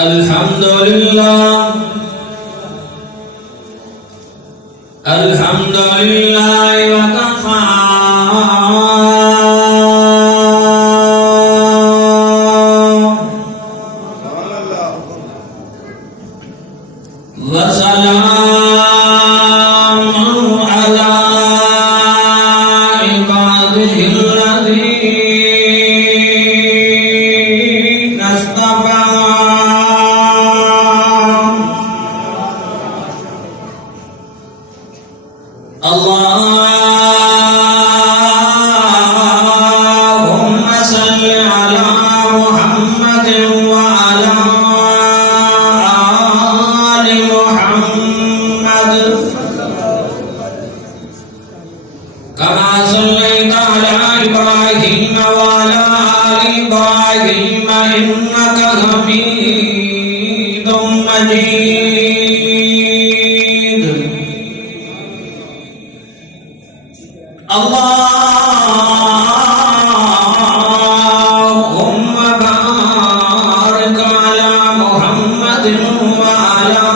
अल्हम्दुलिल्लाह व कफ़ा व सलामुन अला इबादिहिल्लज़ीना इस्तफ़ा अल्लाहुम्मा सल्लि अला मुहम्मदिन व अला आलि मुहम्मद कमा सल्लैता अला इब्राहीम व अला आलि इब्राहीम इन्नका हमीदुम मजीद। अल्लाहुम्मा बारिक अला मुहम्मदिन व अला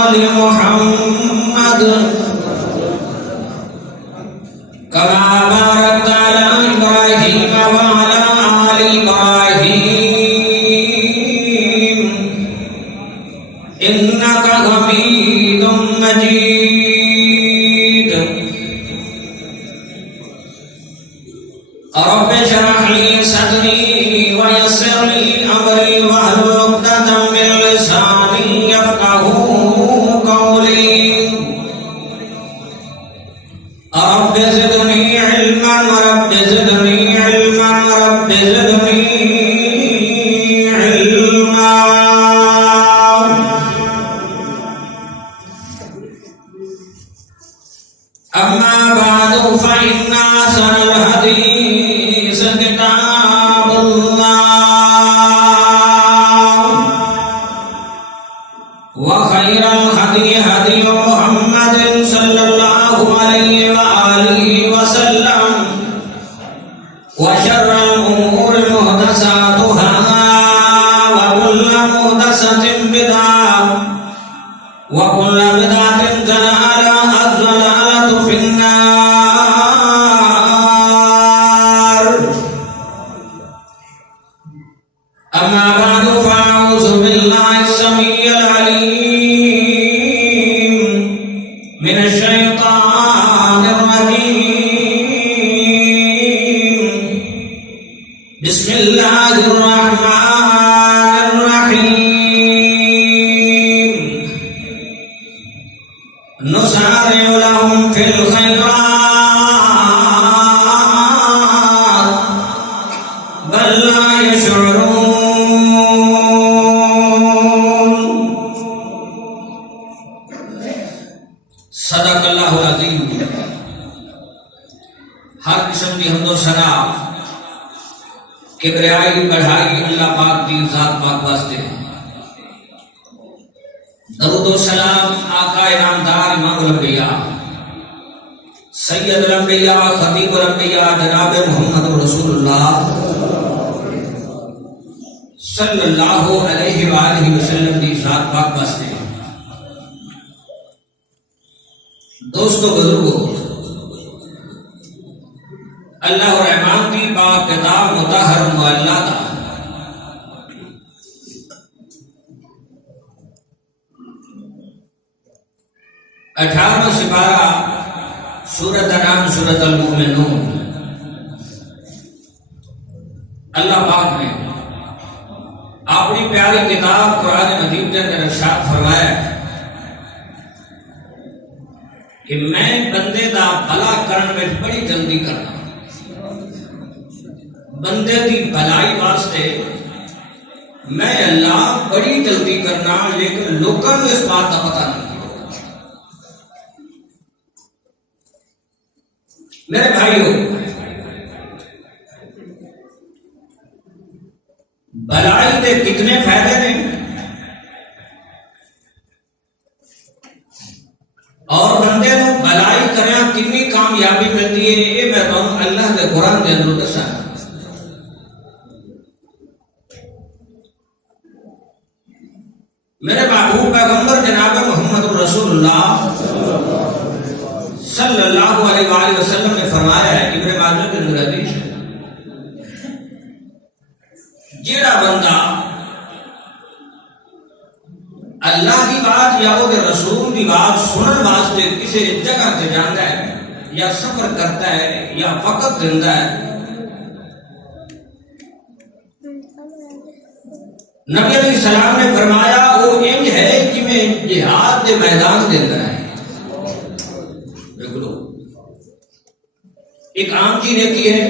आलि मुहम्मद कमा बारकता अला इब्राहीम व अला आलि इब्राहीम इन्नका हमीदुम मजीद। रब्बि इश्रह ली सदरी व यस्सिर ली अमरी वहलुल उक़दतम मिन लिसानी यफ़क़हू क़ौली। Rabbi ज़िदनी इल्मन rabbi ज़िदनी इल्मन rabbi ज़िदनी इल्मा। अम्मा बादु फ़इन्ना अहसनल हदीस किताबुल्लाह व खैरल हदी हदी मुहम्मदिन सल्लल्लाहु अलैहि व आलिहि व सल्लम व शर्रल उमूरि मुहदसातुहा व कुल्लु मुहदसतिन बिदअह व कुल्लु बिदअतिन ज़लाला अज़्ज़लालतु फिन्नार। अम्मा बअदु फ़अऊज़ु बिल्लाहि अस्समीइल अलीम मिनश शैतानिर रजीम। बिस्मिल्लाहिर रहमानिर रहीम। नुसारिउ लहुम फिल खैरात बल ला यशउरून। सदक़ल्लाहुल अज़ीम। हर किस्म की हम्दो सना किबरियाई बढ़ाई अल्लाह पाक की ज़ात पाक वास्ते। दरूद व सलाम आका इनामदार इमामुल अंबिया सैयदुल अंबिया खतीबुल अंबिया जनाब मोहम्मद रसूलुल्लाह सल्लल्लाहु अलैहि व आलिहि वसल्लम की ज़ात पाक वास्ते। दोस्तों बुजुर्गों, अल्लाह रहमान की पाक किताब मुतहहर मुअल्लक़ा 18वां सिपारा सूरत नाम सूरत अल मुमिनून। अल्लाह पाक ने अपनी प्यारी किताब कुरान मजीद के अंदर इरशाद फरमाया कि मैं बंदे दा भला करन में बड़ी जल्दी करना। बंदे दी भलाई वास्ते मैं अल्लाह बड़ी जल्दी करना, लेकिन लोगों को इस बात का पता नहीं। मेरे भाइयों, भलाई के कितने फायदे ने और बंदे को भलाई करना कितनी कामयाबी मिलती है ये मैं तो अल्लाह के कुरान के अंदर दसा। मेरे महबूब पैगंबर जनाब मोहम्मद रसूलुल्लाह सल्लल्लाहु अलैहि वसल्लम ने फरमाया है, इब्न माजा के अंदर हदीस है, जेड़ा बंदा अल्लाह की बात या वो रसूल की बात सुनने वास्ते किसी जगह से जाता है या सफर करता है या वक्त देता है, नबी अलैहि सलाम ने फरमाया वो इंज है कि मैं जिहाद के मैदान के अंदर है। एक आम चीज नेकी है,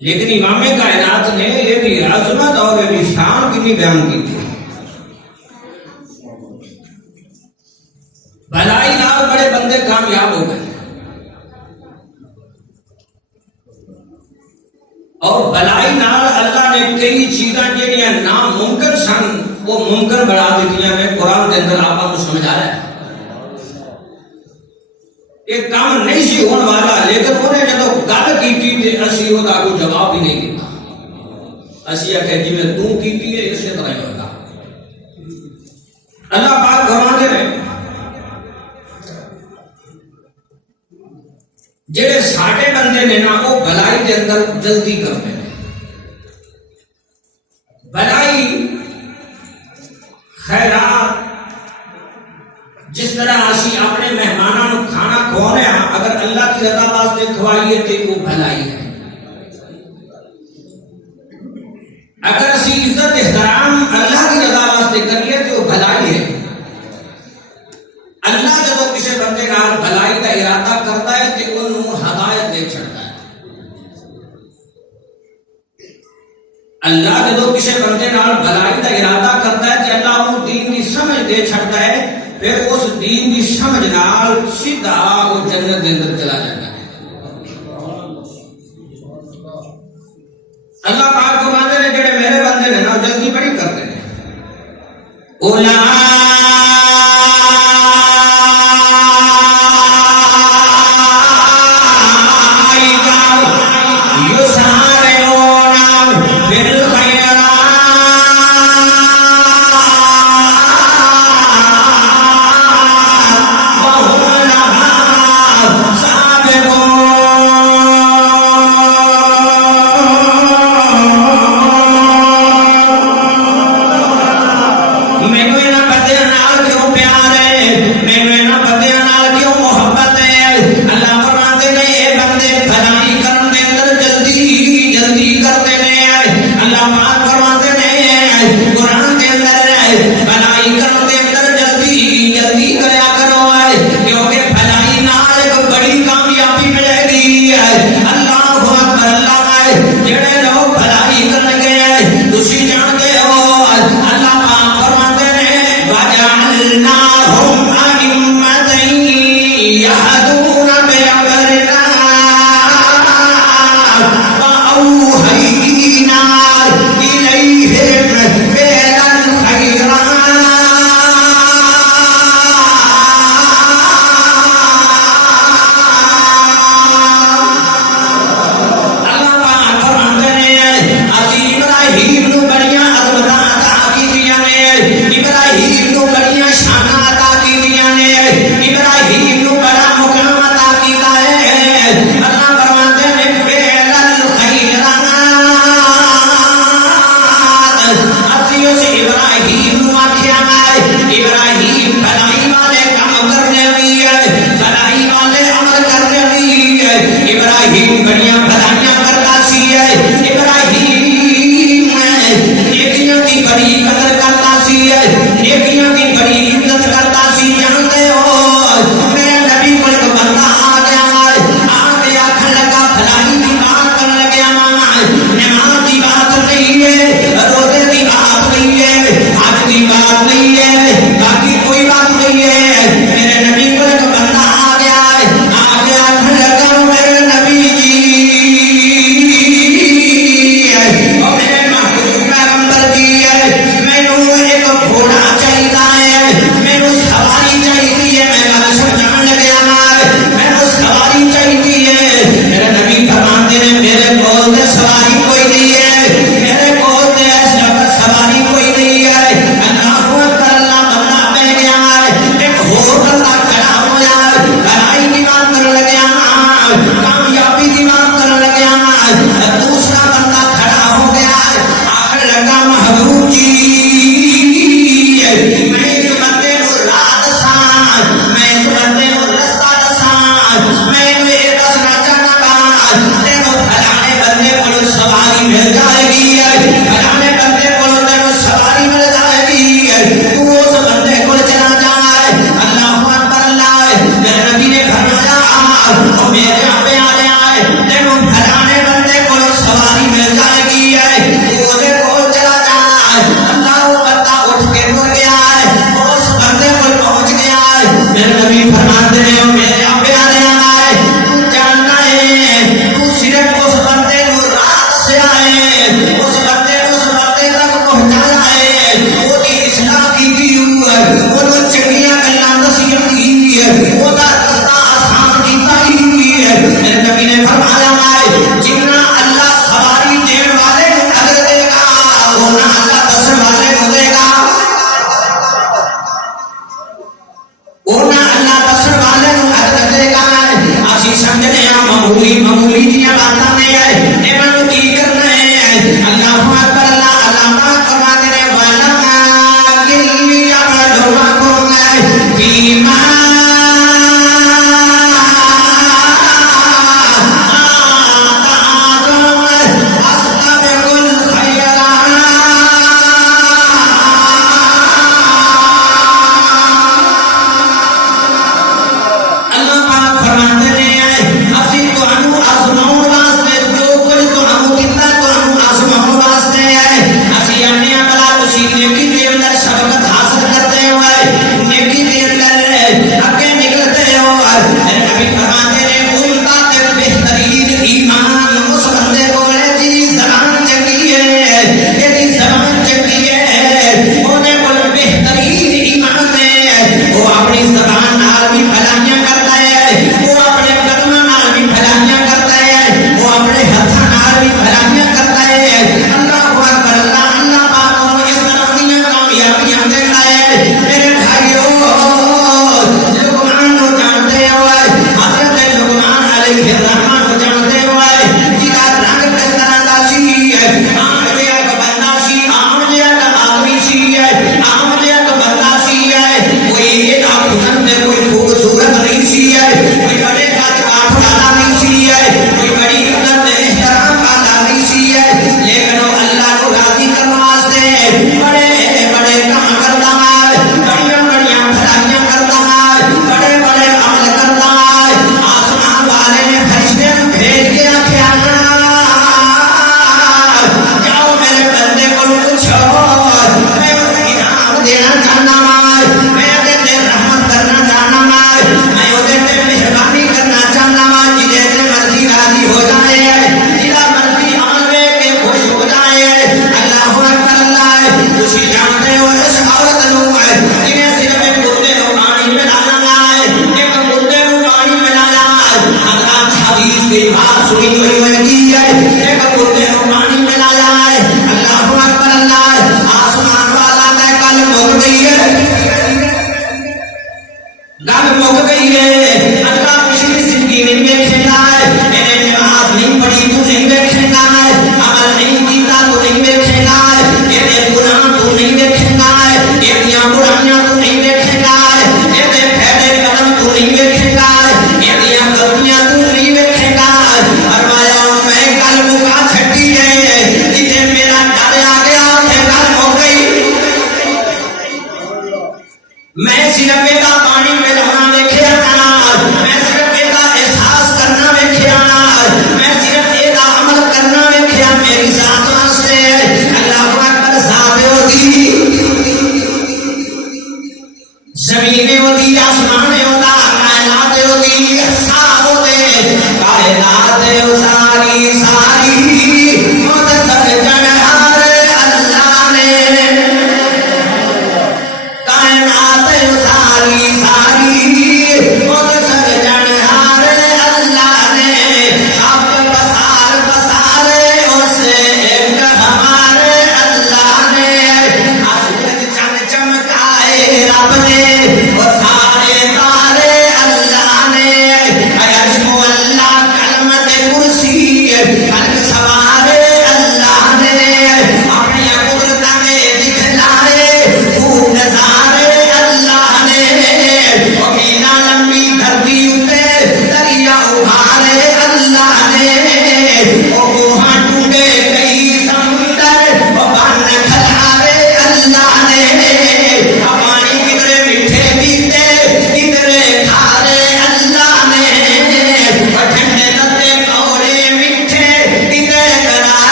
लेकिन इमाम कायनात ने ये अजमत और ये शान की बयान की थी। भलाई नाल बड़े बंदे कामयाब हो गए और भलाई नाल अल्लाह ने कई चीजा जेड़ियां नामुमकिन सन वो मुमकिन बना दी। मैं कुरान के अंदर आपको समझा रहा है, एक काम नहीं सी होने वाला, लेकिन उन्हें जो गल की असी ओदा कोई जवाब ही नहीं दिता। असी आखे जिवें तू की है इसे तरह ही होगा। अल्लाह पाक फरमाते हैं जेड़े साडे बंदे ने ना वो भलाई के अंदर जल्दी करते हैं। भलाई खैरात जिस तरह असी अपने मेहमानों को खाना खवाने अगर अल्लाह की रजा वास्ते खवाइए तो वो भलाई है। अगर असी इज्जत एहतराम अल्लाह की रजा वास्ते करिए तो वो भलाई है। अल्लाह जो किसी बंदे नाल भलाई का इरादा करता है तो उन्होंने हदायत दे छड़ता है। अल्लाह जो किसी बंदे नाल भलाई का इरादा करता है तो अल्लाह उन्हें दीन की समझ दे छड़ता है, फिर उस दीन की समझ नाल सीधा वो जन्नत के अंदर चला जाता है। अल्लाह पाक फरमाते हैं जेड़े मेरे बंदे ने ना जल्दी बड़ी करते हैं। मैं कोई ना मामूली मामूली दियां बातां नहीं है इन्हों की करना है अल्लाह अकबर अल्लाह अल्लाह फरमाते ने वाला गिल्ली अमलुमा कुम फीमा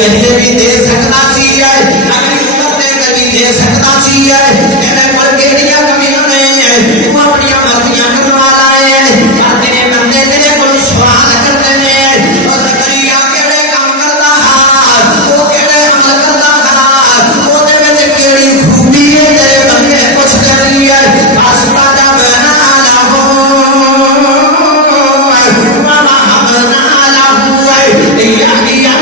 पहले भी दे सकता सी है अगली उम्मत भी दे सकता सी है मेरे को केड़ियां कमियां ने तू अपनी मर्जियां करने वाला है और तेरे बंदे तेरे को सवाल करते हैं और ज़करिया केड़े काम करता है वो केड़े अमल करता है वो दे विच केड़ी खूबी है तेरे बंदे कुछ कर लिया आस्ता दा बना लाहो मामा हमना लाहू या अल्लाह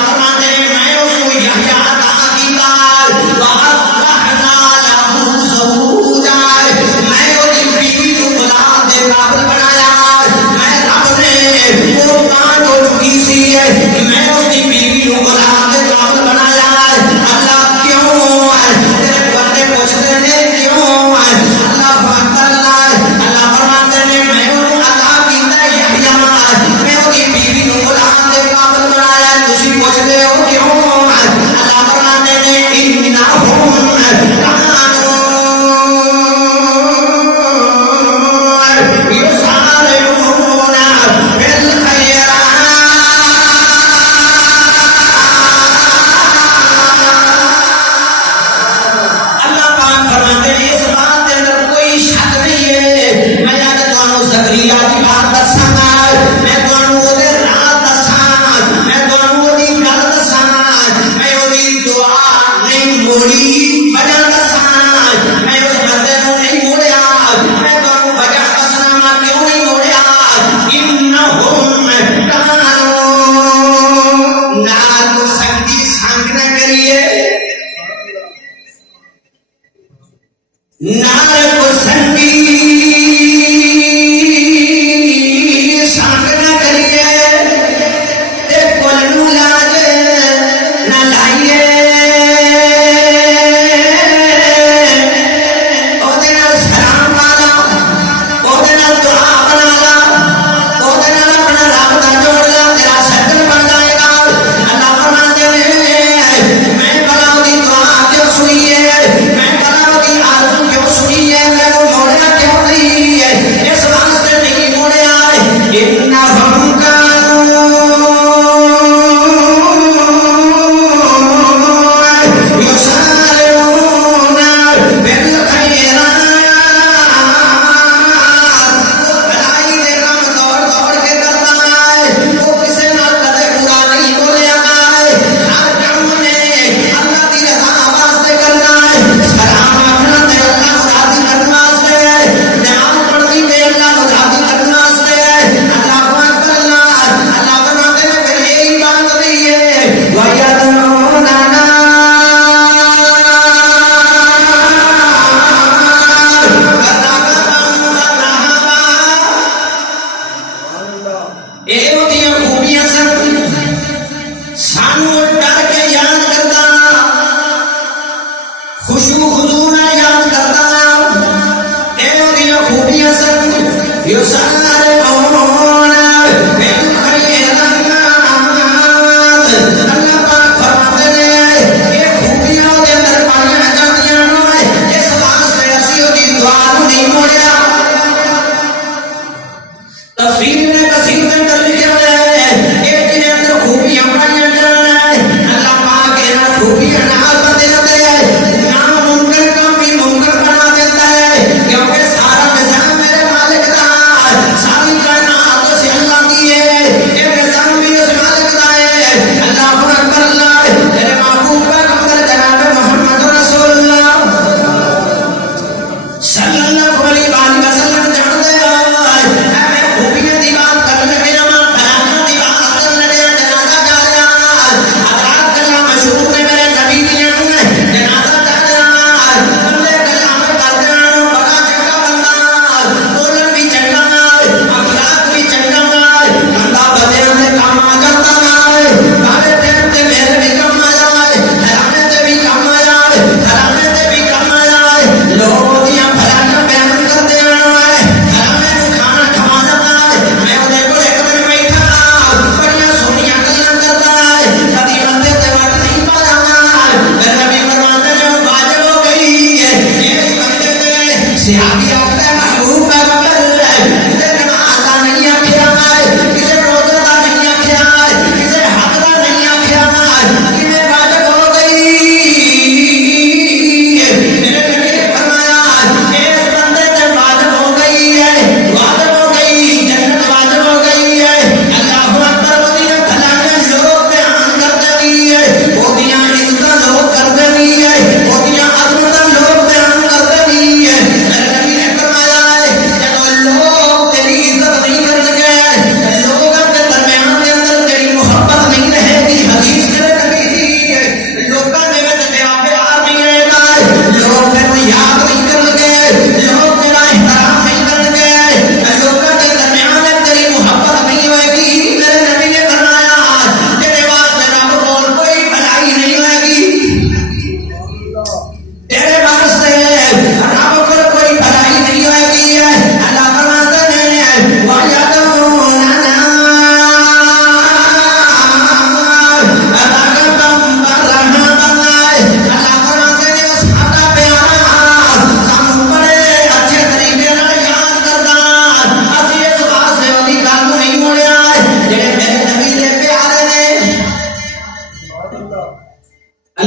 फरमाते हैं मैं उसको यहया अता कीता व असबहना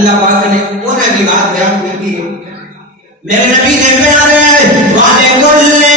अल्लाह पाक ने उन्हें भी बात बयान की है। मेरे नबी ने प्यारे वाले कुल्ले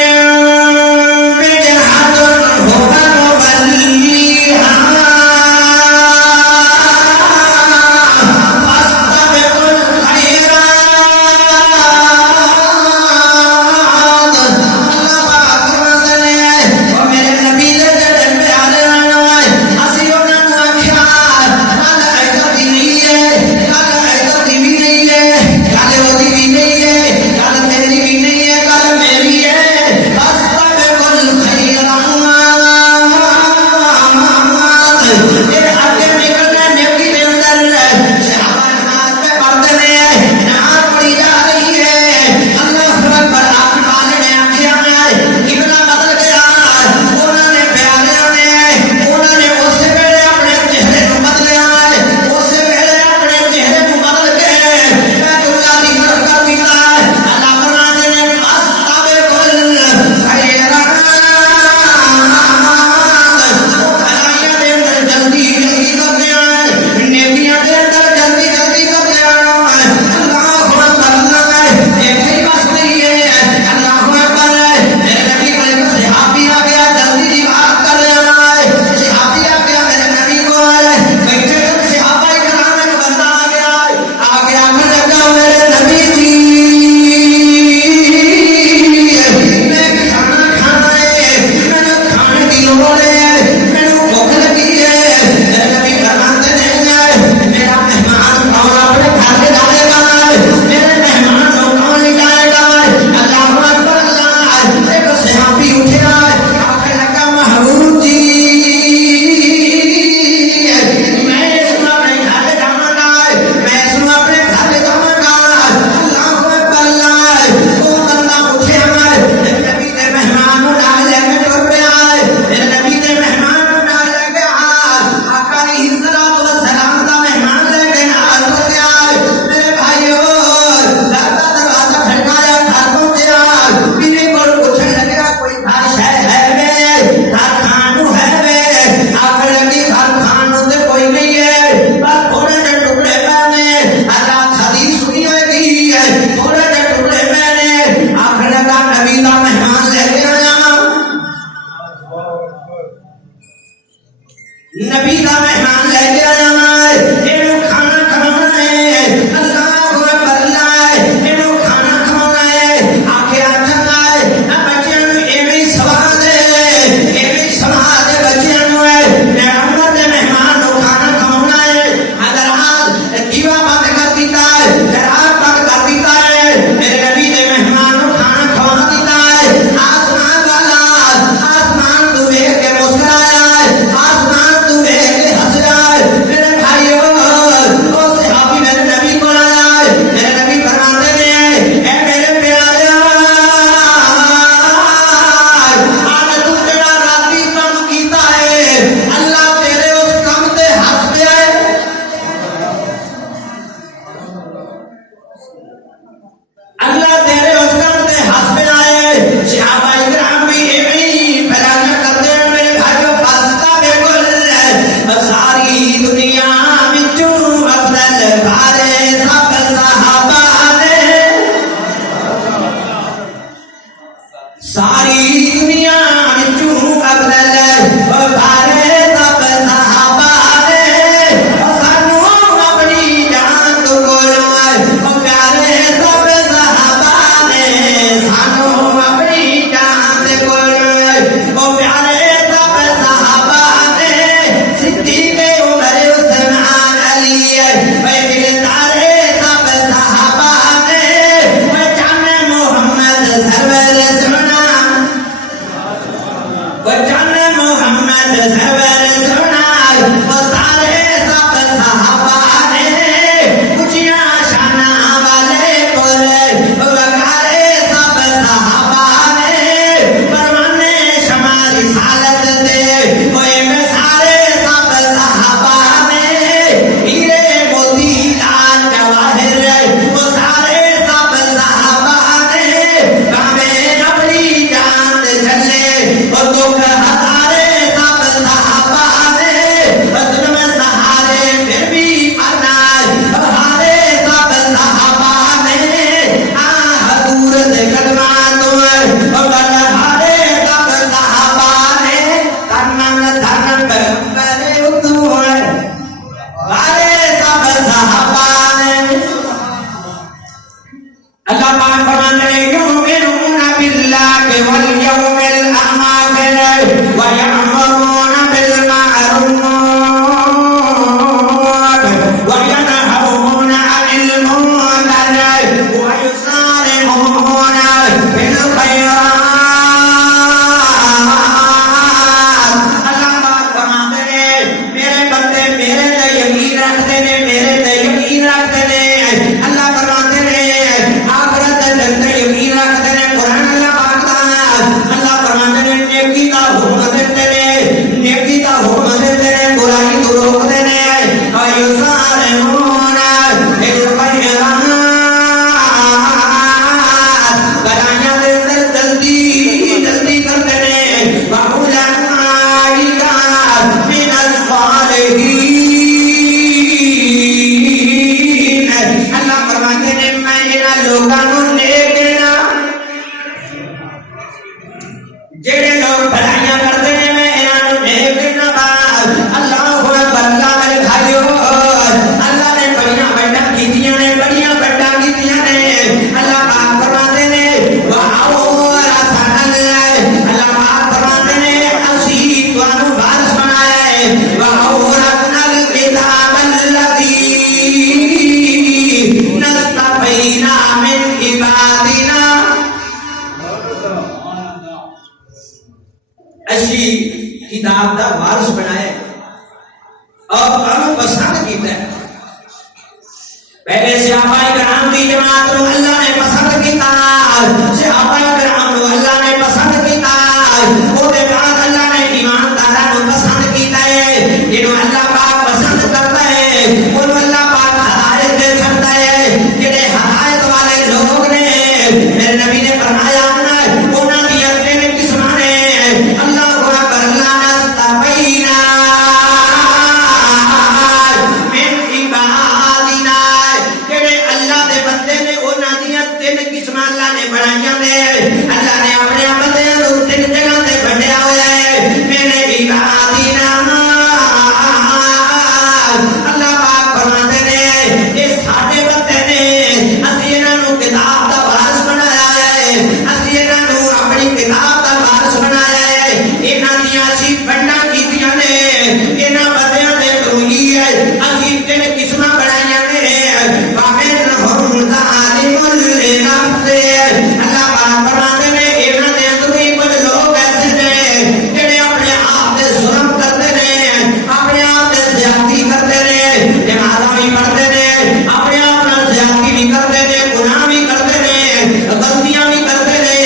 रखते ने मेरे ते यकीन रखते ने अल्लाह फरमाते ने आखिरत दे दिन ते यकीन रखते ने कुरान अल्लाह पाक दा अल्लाह फरमाते ने नेकी दा हुक्म देते ने नेकी दा हुक्म देते ने बुराई तो रोकते ने युसारिऊन फिल खैरात बुराइयां दे अंदर जल्दी जल्दी करते ने व उलाइका मिनल सालिहीन अल्लाह फरमाते ने मैं इन्हां लोकां नूं नेक गिना जेड़े लोग भलाइयां करते ने मैं इन्हां नूं नेक गिना अल्लाहू अकबर मेरे भाइयों अल्लाह ने बड़ियां बड़ा कीतियां ने बड़ियां बड़ा कीतियां ने अल्लाह पाक फरमाते ने अल्लाह पाक फरमाते ने असी तुहानू वारिस बनाया है वअौरतनल किताबल्लज़ी नस्तफ़ैना मिन इबादिना असी किताब दा वारिस बनाया और तुहानू पसंद कीता है पहले सहाबाए किराम दी जमात नूं अल्लाह ने पसंद कीता सहाबाए किराम नूं अल्लाह ने पसंद कीता ओदे बाद अल्लाह ने ईमानदारां नूं पसंद कीता है जिन्हों अल्लाह पाक पसंद करता है उन्हों अल्लाह पाक हदायत दे सकता है जेड़े हदायत वाले लोग ने मेरे नबी ने फरमाया उन्हां दी तीन किस्मां ने अल्लाहू अकबर अल्लाह नस्तफ़ैना मिन इबादिना जेड़े अल्लाह दे बंदे ने उन्हां दी तीन किस्मां अल्लाह ने बनाईयां ने अल्लाह ने अपने बंदे नूं तीन जगह ते बंडिया होया है मेरे इबादिना अल्लाह पाक फरमाते ने ये साडे बंदे ने असीं इन्हां नूं किताब दा वारिस बनाया है असीं इन्हां नूं अपनी किताब दा वारिस बनाया है इन्हां दी असीं बंडा कीतियां ने इन्हां बंदियां दे रूही है असीं तीन किस्मां बनाईयां ने वमिनहुम ज़ालिमुल लिनफ्से अल्लाह पाक फरमाते ने इन्हां दे अंदर भी कुछ लोग ऐसे ने जेड़े अपने आप ते जुल्म करते ने अपने आप ते ज़्यादती करते ने नमाज़ां भी पढ़ते ने अपने आप नाल ज़्यादती भी करते ने गुनाह भी करते ने गलतियां भी करते ने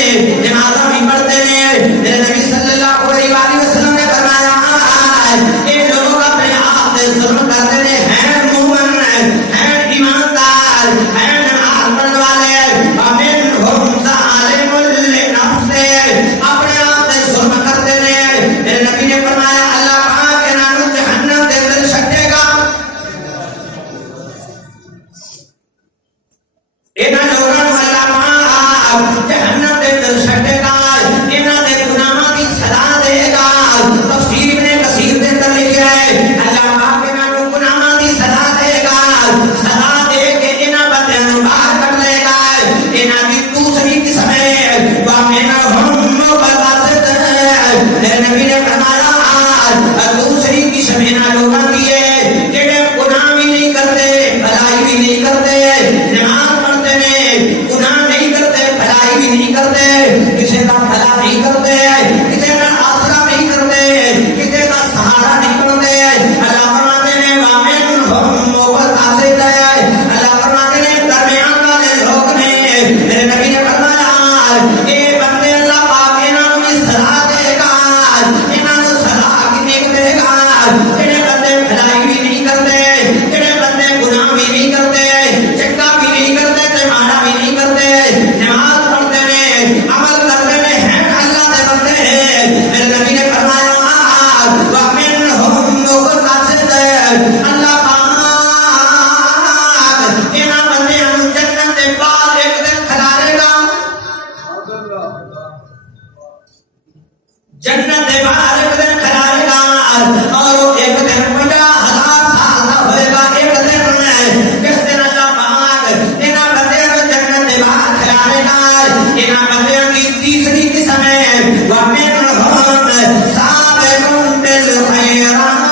नमाज़ां भी पढ़ते ने मेरे नबी सल्लल्लाहु अलैहि वसल्लम ने फरमाया ये लोग अपने आप ते जुल्म करते ने हैं मोमिन हैं ईमानदार हैं नमाज़ पढ़ने वाले वमिनहुम ज़ालिमुल लिनफ्से अपने आप ते जुल्म करते ने मेरे नबी ने फरमाया अल्लाह पाक इन्हां नूं जहन्नम दे अंदर छड्डेगा इन्हां लोकां नूं अल्लाह पाक जहन्नम दे अंदर छड्डेगा इन्हां दे गुनाहां दी सज़ा देगा तफसीर इब्ने कसीर दे अंदर लिखा है अल्लाह पाक इन्हां नूं गुनाहां दी सज़ा देगा सज़ा दे के इन्हां बंदियां नूं बाहर कढ लेगा इन्हां दी दूसरी किस्म है वमिनहुम मुक़तासिद मेरे नबी ने फरमाया दूसरी किस्म इन्हां लोकां दी है जेड़े गुनाह भी नहीं करते भलाई भी नहीं करते नमाज पढ़ते ने गुनाह नहीं करते भलाई भी नहीं करते किसी का भला नहीं करते किसी का आसरा नहीं करते किसी का सहारा नहीं बनते अल्लाह फरमाते ने वमिनहुम मुक़तासिद अल्लाह फरमाते ने दरमियान वाले लोग ने मेरे नबी ने फरमाया ये बंदे अल्लाह पाक इन्हां नूं सज़ा देगा इन्हां नूं सज़ा कितनी देगा जेड़े बंदे भलाई भी नहीं करते जेड़े बंदे गुनाह भी नहीं करते चंगा भी नहीं करते ते माड़ा भी नहीं करते नमाज पढ़ते ने अमल करते ने हैं अल्लाह दे बंदे मेरे नबी ने फरमाया वमिनहुम मुक़तासिद अल्लाह पाक इन्हां बंदियां नूं जन्नत दे बाहर एक दिन खिलारेगा जन्नत दे बाहर एक दिन खिलारेगा और वो एक दिन 50,000 साल का होएगा एक दिन किस दिन अल्लाह पाक इन्हां बंदियां नूं जन्नत दे बाहर खिलारेगा इन्हां बंदियां की तीसरी किस्म है वमिनहुम साबिकुन बिल खैरात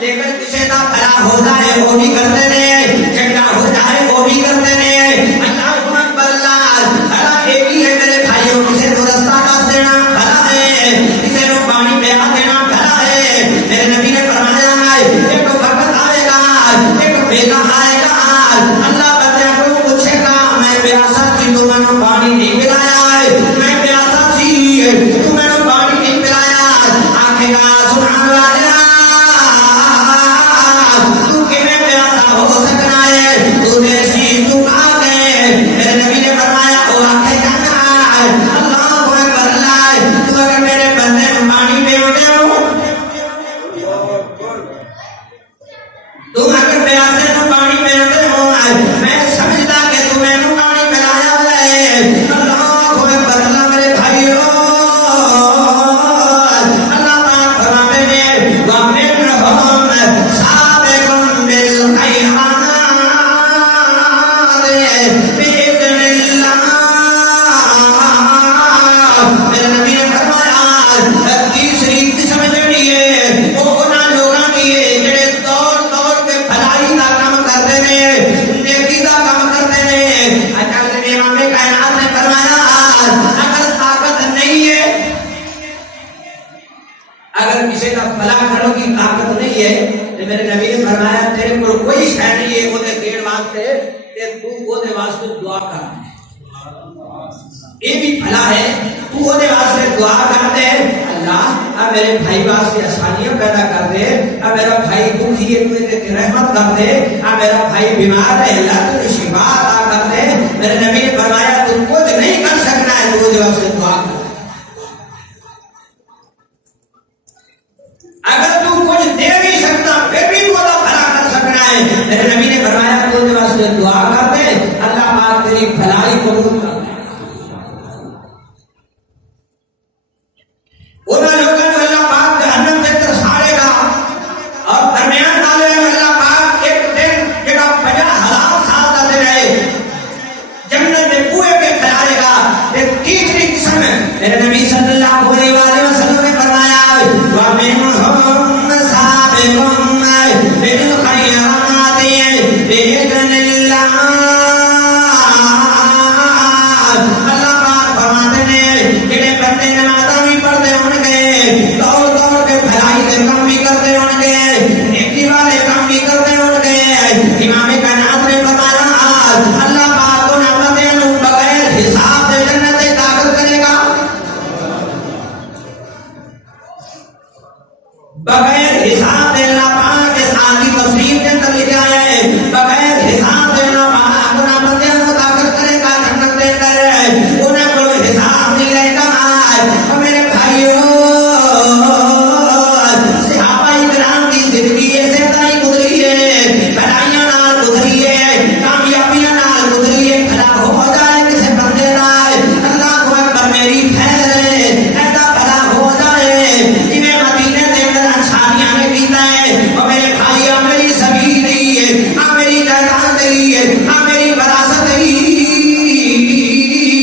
लेकिन किसी का भला हो जाए वो भी करते रहे, झगड़ा हो जाए वो भी करते रहे। अल्लाह अकबर भला एक ही है मेरे भाइयों, किसी को रास्ता डाल देना भला है, किसी को पानी पिला देना भला है। मेरे नबी ने फरमाया एक वक्त आएगा, एक बेला आएगा, अल्लाह बंदे को पूछेगा मैं प्यासा थी तो मैंने पानी नहीं पिलाया है, मैं प्यासा थी तो मैंने पानी नहीं पिलाया। आखेगा सुभान अल्लाह तू किਵੇਂ प्यासा हो सकना है, तू देसी तू खा गए। मेरे नबी ने फरमाया वो आखेगा अल्लाह अकबर तू अगर मेरे बंदे को पानी पिलाते हो, तू अगर प्यासे को पानी पिलाते हो, मैं समझता कि तू मैंने पानी पिलाया है। अल्लाह अकबर मेरे भाइयों, अल्लाह पाक फरमाते हैं वमिनहुम साबिकुम बिल खैरात बिइज़्निल्लाह। मेरे नबी ने फरमाया तीसरी किस्म जड़ी है वो उन्हां लोगां दी है जेड़े दौड़ दौड़ के भलाई दा काम करदे ने, नेकी दा काम करदे ने। अकल ने इमाम कायनात ने फरमाया अगर ताकत नहीं है, अगर किसी का भला करने की ताकत नहीं है तो मेरे नबी ने फरमाया तेरे को कोई शय नहीं है ओदे देण वास्ते ते तू ओदे वास्ते दुआ कर, ये भी भला है। तू ओदे वास्ते दुआ कर दे अल्लाह अब मेरे भाई वास्ते आसानियां पैदा कर दे, अब मेरा भाई दुखी है तू इसे रहमत कर दे, अब मेरा भाई बीमार है अल्लाह तू शिफा अता कर दे। मेरे नबी ने फरमाया तू कुछ नहीं कर सकना है, तू ओदे वास्ते दुआ कर। अगर तू कुछ दे नहीं सकता फिर भी तू ओदा भला कर सकना है। मेरे नबी ने फरमाया तू ओदे वास्ते दुआ कर दे, अल्लाह पाक तेरी भलाई कबूल कर ले। उन्हें लोगों को अल्लाह पाक जहन्नम से तरसाएगा और दरमियान वाले अल्लाह पाक एक दिन जेड़ा 50,000 साल का दिन है जन्नत में कुएं में खिलाएगा। एक तीसरी किस्म मेरे नबी सल्लल्लाहु अलैहि वसल्लम ने फरमाया वमिनहुम साबिकुम बिल खैरात बिइज़्निल्लाह। अल्लाह पाक फरमाते हैं जेड़े बंदे नमाज़ भी पढ़ते होंगे, दौड़ दौड़ के भलाई के काम भी करते होंगे, नेकी वाले काम भी करते होंगे। इमाम कायनात ने फरमाया अल्लाह पाक को नमतें बगैर हिसाब से जन्नत में दाखिल करेगा, बगैर हिसाब से। अल्लाह पाक के साथ की तस्वीर के अंदर लिखा है बगैर हिसाब से अल्लाह पाक को नमतें दाखिल करेगा जन्नत के अंदर, उन्हें कोई हिसाब नहीं रहेगा। मेरे भाइयों सहाबा इकराम की जिंदगी ऐसे तरह गुजरी है, भलाइयां नाल गुजरी है, कामयाबियां नाल गुजरी है। भला हो जाए किसी बंदे नाल अल्लाह अकबर मेरी खैर है, ऐसा भला हो जाए जिन्हें मदीने के अंदर अंसारियां ने कीता है। और मेरे भाइयों मेरी सभी नहीं है, मेरी जायदाद नहीं है, मेरी विरासत नहीं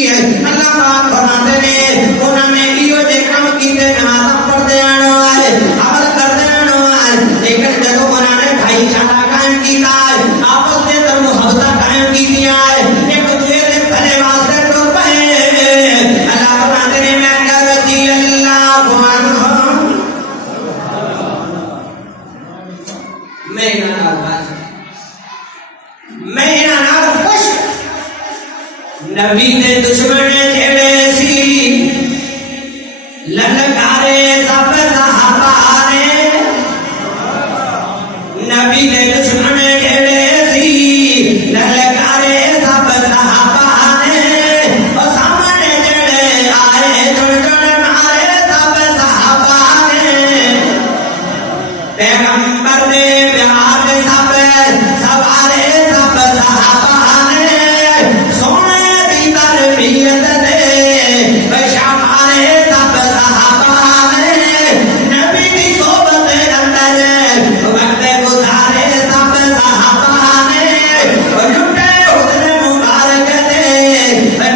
है। अल्लाह पाक फरमाते ने उन्होंने इहो जे काम कीते नमाज़ पढ़दे आनो है, अमल करदे आनो है, लेकिन जब उन्होंने भाईचारा कायम कीता है, आपस में अंदर मुहब्बत कायम कीतियां है, एक दूसरे के भले वास्ते टुर पए। अल्लाह फरमाते ने मैं करती अल्लाह अन्हुम, मैं इन्हां नाल खुश। नबी दे दुश्मन जेड़े सी ललकारे सब सहाबा ने, नबी दे दुश्मन जेड़े सी ललकारे सब सहाबा ने, और सामने जेड़े आए जुड़ मारे सब सहाबा ने। पैगंबर दे प्यार सब सवारे सब सहाबा ने, सोने दी तरबियत दे शामारे सब सहाबा ने, नबी दी सोबत अंदर वक्त गुजारे सब सहाबा ने, लुटे हुस्न मुबारक दे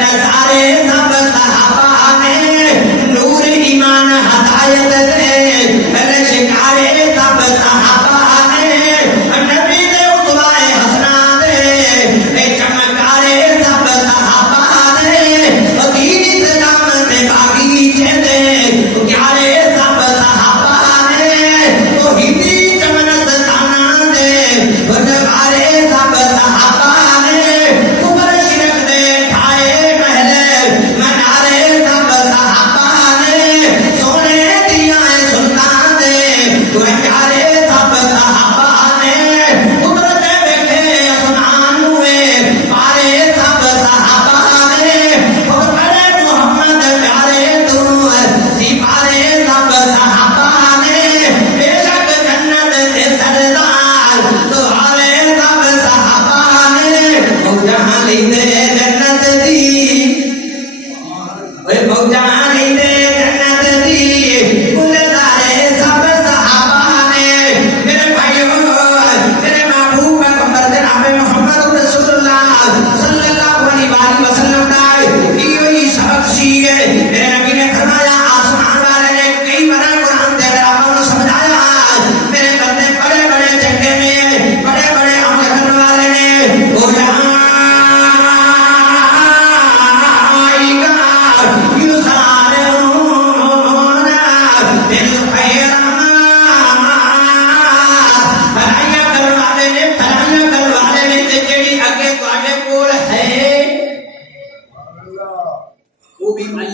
नजारे सब सहाबा ने, नूर ईमान हदायत दे शिकारे सब सहाबा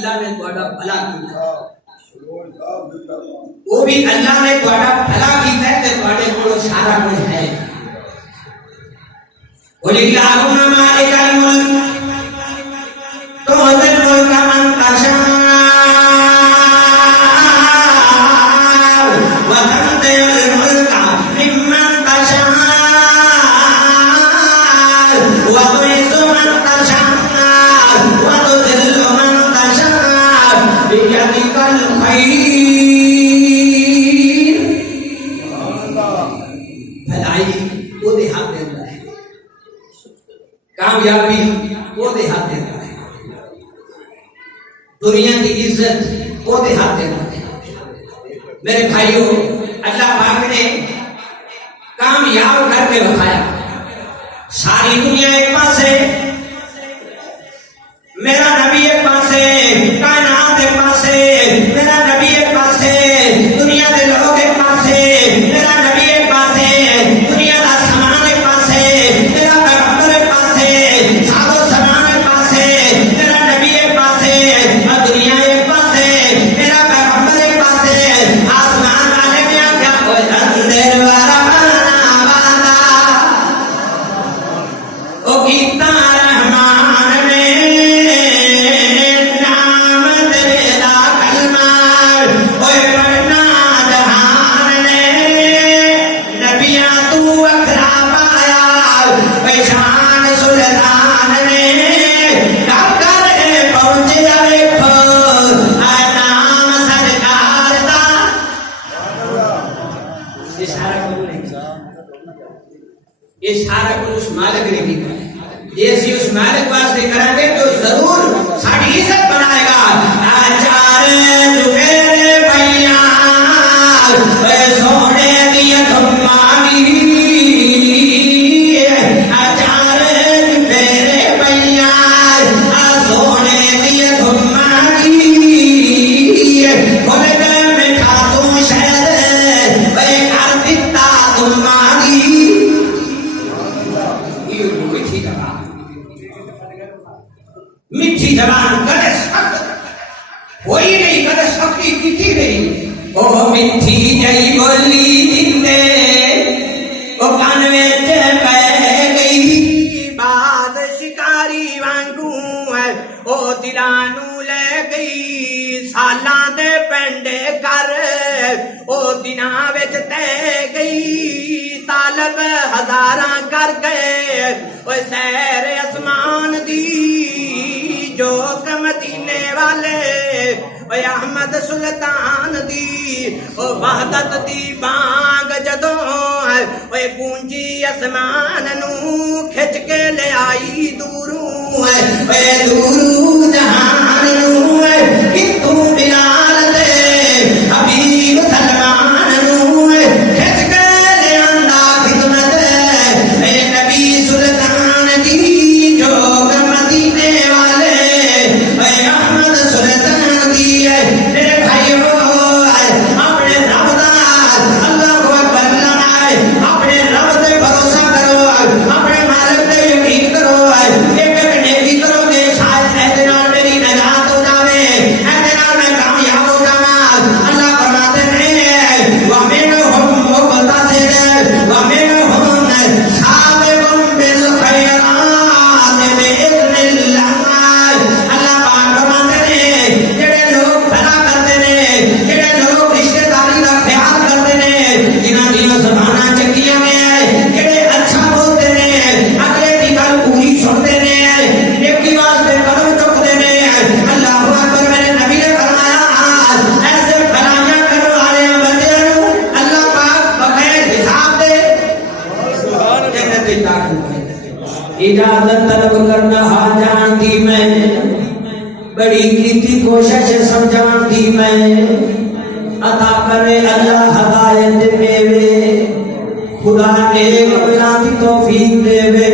अल्लाह ने तुहाडा भला कीता वो भी अल्लाह ने तुहाडा भला कीता ते तुहाडे कोल सारा कुछ है कुलिल्लाहुम्मा मालिकल मुल्क तु'तिल मुल्का मन तशा व तंज़िउल मुल्का मिम्मन तशा व तु'इज़्ज़ु मन तशा व तुज़िल्लु मन तशा बियदिकल खैर भलाई ओदे हाथ दे अंदर है कामयाबी ओदे हाथ दे अंदर है दुनिया की इज्जत ओदे हाथ दे अंदर है मेरे भाइयों अल्लाह पाक ने कामयाब करके बताया सारी दुनिया एक पास है मेरा नबी एक पास है कायनात एक पास है मेरा नबी एक पास है दुनिया के लोग एक पास है मेरा नबी एक पास है दुनिया का सामान एक पास है मेरा पैगंबर एक पास है साधो सामान एक पास है मेरा नबी एक पास है और दुनिया एक पास है मेरा पैगंबर एक पास है आसमान वाले ने क्या कोई अंधेर वाला बना वाला ओ गीता रहमान ने नाम तेरा कलमा ओए पढ़ना जहान ने नबिया तू अखरा पाया पहचान सुल्तान ने डॉक्टर पहुंचे देखो नाम सरकार दा ये सारा कुछ उस मालिक ने किया ये सी उस मालिक वास्ते करेंगे तो जरूर साड़ी इज्जत बनाएगा आचार जुबेरे भैया सोने दिया तुम मांगी आचार जुबेरे भैया सोने दिया तुम मांगी बोले मैं खातू शहर कर दिता तुम मांगी मीठी जबान कदे सख्त कोई नहीं कदे सख्ती की नहीं ओ मीठी जई बोली जिंदे ओ कान विच पै गई बात शिकारी वांगू है ओ दिलां नू ले गई सालां दे पेंडे कर ओ दिनां विच तै गई तालब हजारां कर गए ओ सैर आसमान दी जो मदीने वाले ओ अहमद सुल्तान दी ओ वहदत दी बांग जदों ओ गूंजी आसमान नू खिच के ले आई दूरों ओ दूरों जहान नू कितू बिलाल दे हबीब सलमान नू खिच के ले आंदा खिदमत मेरे नबी सुल्तान दी जो मदीने वाले अहमद सुल्तान दी मेरे भाइयों अपने रब दा अल्लाह को अकबर लगाए अपने रब पे भरोसा करो अपने मालिक पे यकीन करो एक नेकी करोगे शायद ऐसे नाल मेरी नजात हो जावे ऐसे नाल मैं कामयाब हो जावा अल्लाह फरमाते हैं वमिनहुम मुक़तसिद वमिनहुम साबिकुम बिल खैरात बिइज़्निल्लाह अल्लाह पाक फरमाते हैं जेड़े लोग भला करते ने जेड़े लोग रिश्तेदारी का ख्याल करते ने जिन्हां दियां ज़बानां चंगियां ने जेड़े अच्छा बोलते ने अगले दी गल पूरी सुनते ने नेकी वास्ते कदम चुकते ने अल्लाह अकबर मेरे नबी ने फरमाया ऐसे भलाइयां करने वाले बंदे नू अल्लाह पाक बगैर हिसाब दे जन्नत दी दाखिल इजाजत तलब करना हाँ जानती मैं बड़ी कीती कोशिश समझाती मैं अता करे अल्लाह हदायत देवे खुदा ने कबला की तौफीक देवे